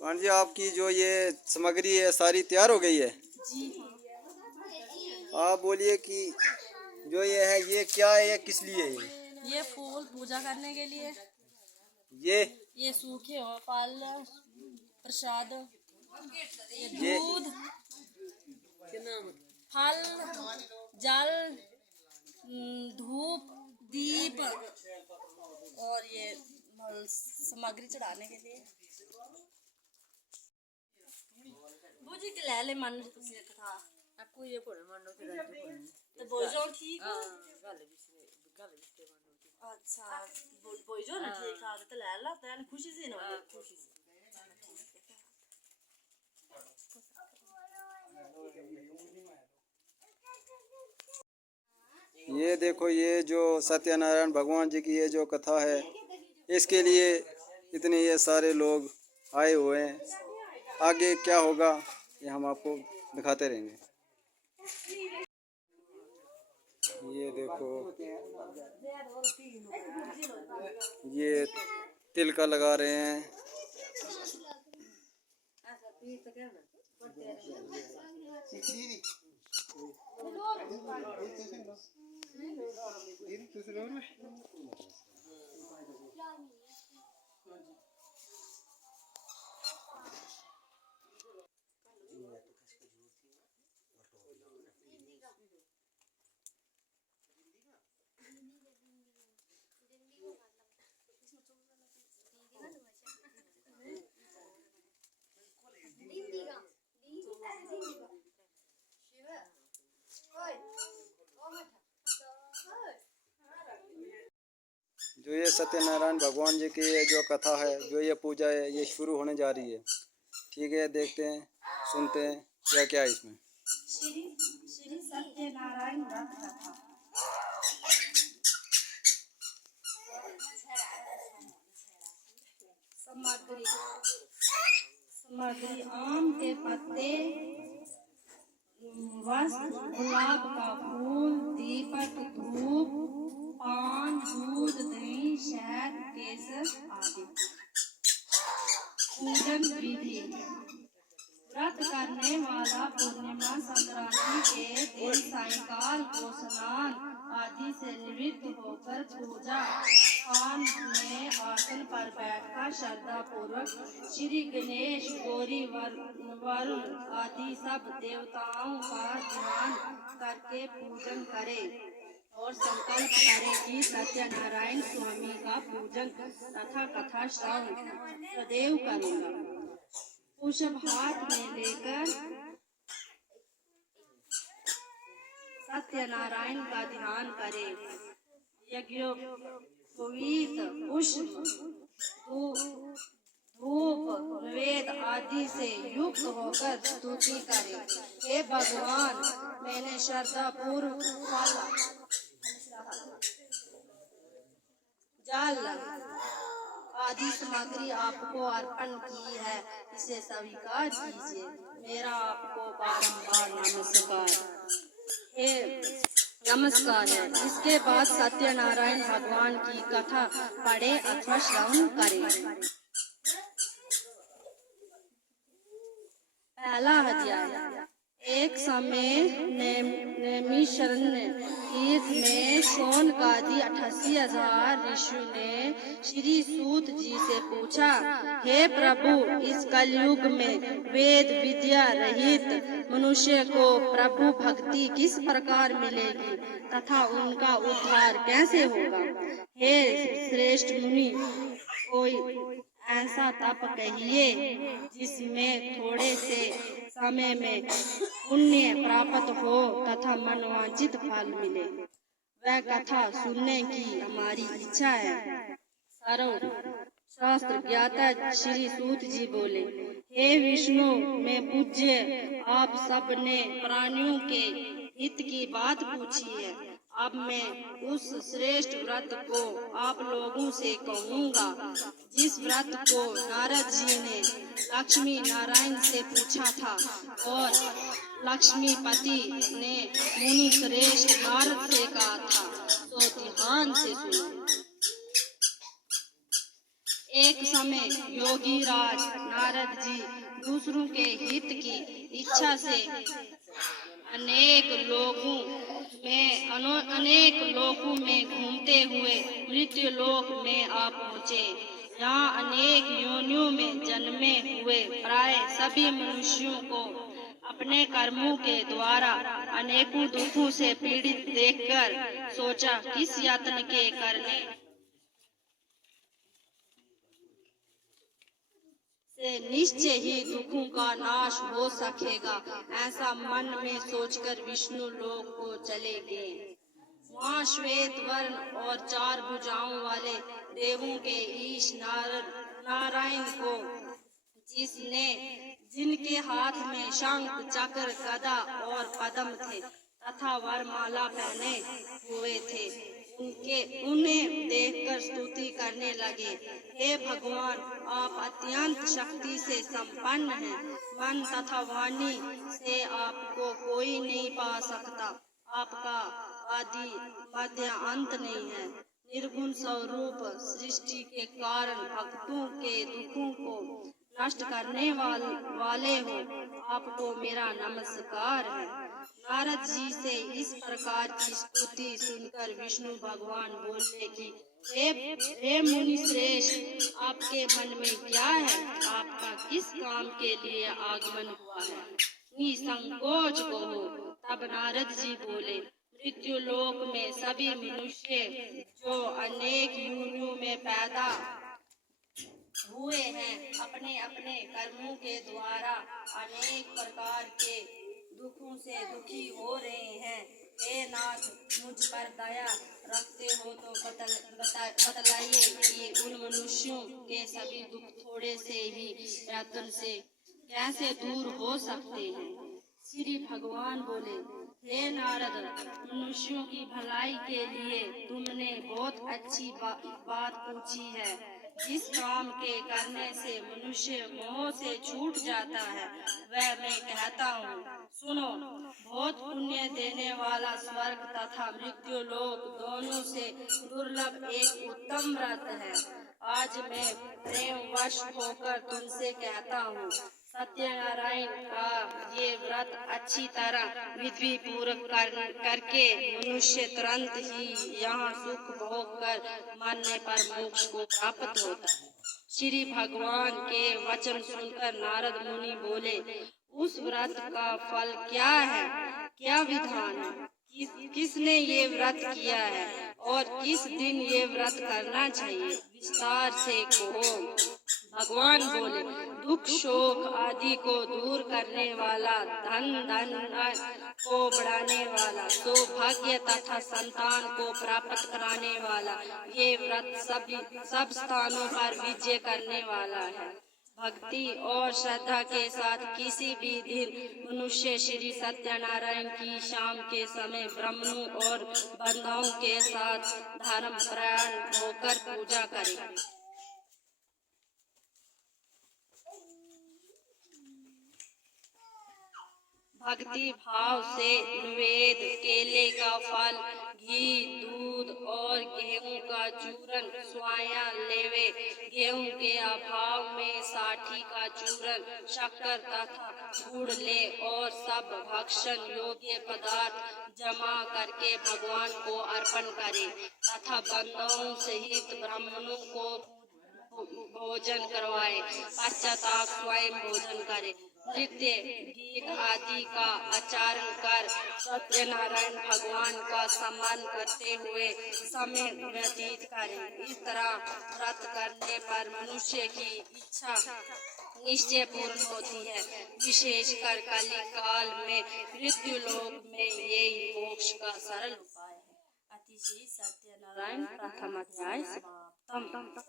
पांडे जी, आपकी जो ये सामग्री है सारी तैयार हो गई है? जी। आप बोलिए कि जो ये है ये क्या है, ये किस लिए है? ये फूल पूजा करने के लिए। ये ये सूखे और फल प्रसाद, ये ये दूध, फल, जल, धूप, दीप और ये सामग्री चढ़ाने के लिए। बूजी के ले मन था आपको ये कोने मानो फिर तो बोझो ठीक है। अच्छा बोझो ना ठीक है तो ले ला तो खुशी से ना खुशी से। ये देखो, ये जो सत्यनारायण भगवान जी की ये जो कथा है, इसके लिए इतने ये सारे लोग आए हुए हैं। आगे क्या होगा ये हम आपको दिखाते रहेंगे। ये देखो, ये तिलका लगा रहे हैं। जो ये सत्यनारायण भगवान जी की ये जो कथा है, जो ये पूजा है, ये शुरू होने जा रही है। ठीक है, देखते हैं, सुनते हैं क्या क्या है इसमें। श्री सत्यनारायण व्रत कथा। सामग्री आम के पत्ते, वस्त्र, गुलाब का फूल, दीपक, धूप, पान, दूध, दही, शहद, केसर आदि। पूजन विधि। व्रत करने वाला पूर्णिमा संक्रांति के दिन सायंकाल को स्नान आदि से निवृत्त होकर पूजा स्थान में आसन पर बैठकर श्रद्धा पूर्वक श्री गणेश, गौरी, वरुण आदि सब देवताओं का ध्यान करके पूजन करे और संकल्प करे कि सत्यनारायण स्वामी का पूजन तथा कथा श्रवण सदैव करूंगा। पुष्प हाथ में लेकर सत्यनारायण का ध्यान करे। यज्ञोपवीत पुष्प, धूप, नैवेद्य आदि से युक्त होकर स्तुति करे। हे भगवान, मैंने श्रद्धा पूर्व फल, जल आदि सामग्री आपको अर्पण की है, इसे स्वीकार कीजिए। मेरा आपको बारंबार नमस्कार है। इसके बाद सत्यनारायण भगवान की कथा पढ़े अथवा श्रवण करें। पहला अध्याय। एक समय नैमिषारण्य तीर्थ में शौनकादि 88,000 ऋषि ने श्री सूत जी से पूछा, हे प्रभु, इस कलयुग में वेद विद्या रहित मनुष्य को प्रभु भक्ति किस प्रकार मिलेगी तथा उनका उद्धार कैसे होगा? हे श्रेष्ठ मुनि, कोई ऐसा तप कहिए जिसमें थोड़े से समय में पुण्य प्राप्त हो तथा मनवांचित फल मिले। वह कथा सुनने की हमारी इच्छा है। शास्त्र ज्ञाता श्री सूत जी बोले, हे विष्णु, मैं पूज्य आप सब ने प्राणियों के हित की बात पूछी है। अब मैं उस श्रेष्ठ व्रत को आप लोगों से कहूँगा जिस व्रत को नारद जी ने लक्ष्मी नारायण से पूछा था और लक्ष्मीपति ने मुनि श्रेष्ठ नारद से कहा था। तो ध्यान से सुनो। एक समय योगी राज नारद जी दूसरों के हित की इच्छा से अनेक लोकों में घूमते हुए मृत्यु लोक में आ पहुँचे। यहाँ अनेक योनियों में जन्मे हुए प्राय सभी मनुष्यों को अपने कर्मों के द्वारा अनेकों दुखों से पीड़ित देखकर सोचा किस यत्न के करने से निश्चय ही दुखों का नाश हो सकेगा। ऐसा मन में सोचकर विष्णु लोक को चले गए। वहाँ श्वेत वर्ण और 4 भुजाओं वाले देवों के ईश नारायण को जिनके हाथ में शंख चक्र गदा और पद्म थे तथा वरमाला पहने हुए थे, उन्हें देखकर स्तुति करने लगे। हे भगवान, आप अत्यंत शक्ति से संपन्न हैं। मन तथा वाणी से आपको कोई नहीं पा सकता। आपका आदि मध्य अंत नहीं है। निर्गुण स्वरूप सृष्टि के कारण भक्तों के दुखों को नष्ट करने वाले हो, आपको मेरा नमस्कार है। नारद जी से इस प्रकार की स्तुति सुनकर विष्णु भगवान बोले कि हे मुनि श्रेष्ठ, आपके मन में क्या है? आपका किस काम के लिए आगमन हुआ है? निसंकोच कहो। तब नारद जी बोले, मृत्यु लोक में सभी मनुष्य जो अनेक योनियों में पैदा हुए हैं, अपने अपने कर्मों के द्वारा अनेक प्रकार के दुखों से दुखी हो रहे हैं। हे नाथ, मुझ पर दया रखते हो तो बतलाइए कि उन मनुष्यों के सभी दुख थोड़े से ही यत्न से कैसे दूर हो सकते हैं। श्री भगवान बोले, हे नारद, मनुष्यों की भलाई के लिए तुमने बहुत अच्छी बात पूछी है। जिस काम के करने से मनुष्य मोह से छूट जाता है, वह मैं कहता हूँ, सुनो। बहुत पुण्य देने वाला स्वर्ग तथा मृत्यु लोक दोनों से दुर्लभ एक उत्तम व्रत है। आज मैं प्रेम वश होकर तुमसे कहता हूँ, सत्यनारायण का ये व्रत अच्छी तरह विधि पूर्वक करके मनुष्य तुरंत ही यहाँ सुख भोग कर मरने पर मोक्ष को प्राप्त होता है। श्री भगवान के वचन सुनकर नारद मुनि बोले, उस व्रत का फल क्या है? क्या विधान है? किसने ये व्रत किया है और किस दिन ये व्रत करना चाहिए? विस्तार से कहो। भगवान बोले, दुख शोक आदि को दूर करने वाला, धन को बढ़ाने वाला, सौभाग्य तथा संतान को प्राप्त कराने वाला, ये व्रत सब स्थानों पर विजय करने वाला है। भक्ति और श्रद्धा के साथ किसी भी दिन मनुष्य श्री सत्यनारायण की शाम के समय ब्राह्मणों और बंधुओं के साथ धर्मपरायण होकर पूजा करे। भक्ति भाव से निवेद, केले का फल, घी, दूध और गेहूं का चूरन स्वाया लेवे। गेहूं के अभाव में साठी का चूरन, शक्कर तथा गुड़ ले और सब भक्षण योग्य पदार्थ जमा करके भगवान को अर्पण करे तथा बंधुओं सहित ब्राह्मणों को भोजन करवाए। पश्चाताप स्वयं भोजन करे। नृत्य गीत आदि का आचरण कर सत्यनारायण भगवान का सम्मान करते हुए समय व्यतीत करें। इस तरह व्रत करने पर मनुष्य की इच्छा निश्चय पूर्ण होती है। विशेषकर कली काल में मृत्यु लोक में यही मोक्ष का सरल उपाय है। अति श्री सत्यनारायण प्रथम अध्याय समाप्तम।